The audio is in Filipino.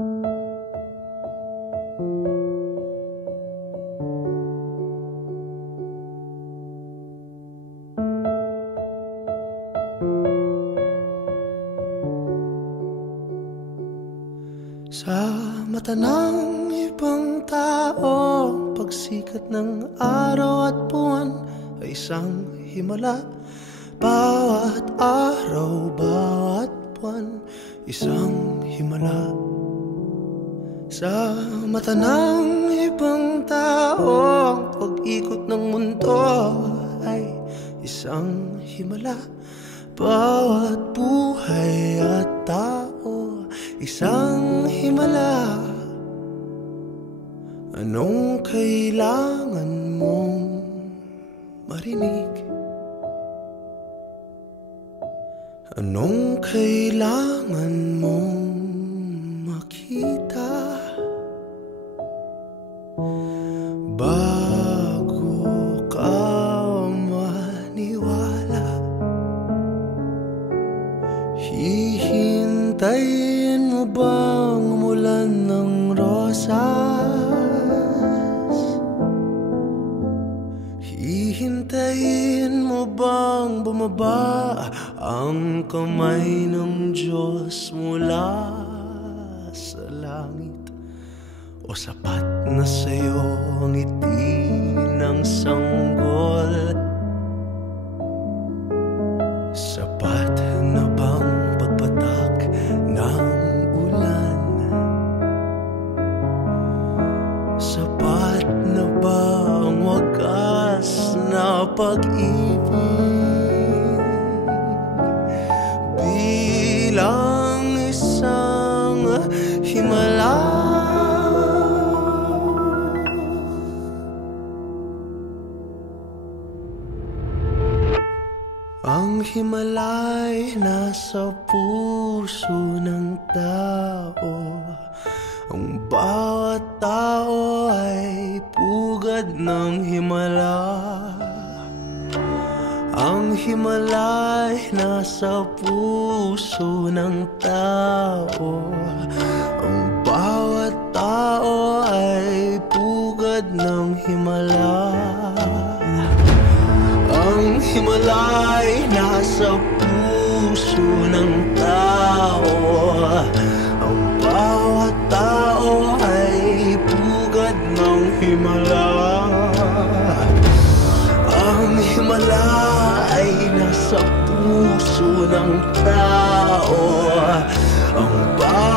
Sa mata ng ibang tao, pagsikat ng araw at buwan ay isang himala. Bawat araw, bawat buwan, isang himala. Sa mata ng ibang tao, pag-ikot ng mundo ay isang himala. Bawat buhay at tao, isang himala. Anong kailangan mong marinig? Anong kailangan mong makita? Bago ka maniwala, hihintayin mo bang umulan ng rosas? Hihintayin mo bang bumaba ang kamay ng Diyos mula sa langit? O sapat na sa'yo ang ngiti ng sanggol? Sapat na bang pagpatak ng ulan? Sapat na ba ang wagas na pag-ibig bilang isang himala? Ang himalay nasa puso ng tao. Ang bawat tao ay pugad ng himala. Ang himalay nasa puso ng tao. Ang bawat tao ay pugad ng himala. Ang himalay nasa puso ng tao. Ang bawat tao ay pugad ng himala. Ang himala ay nasa puso ng tao. Ang bawat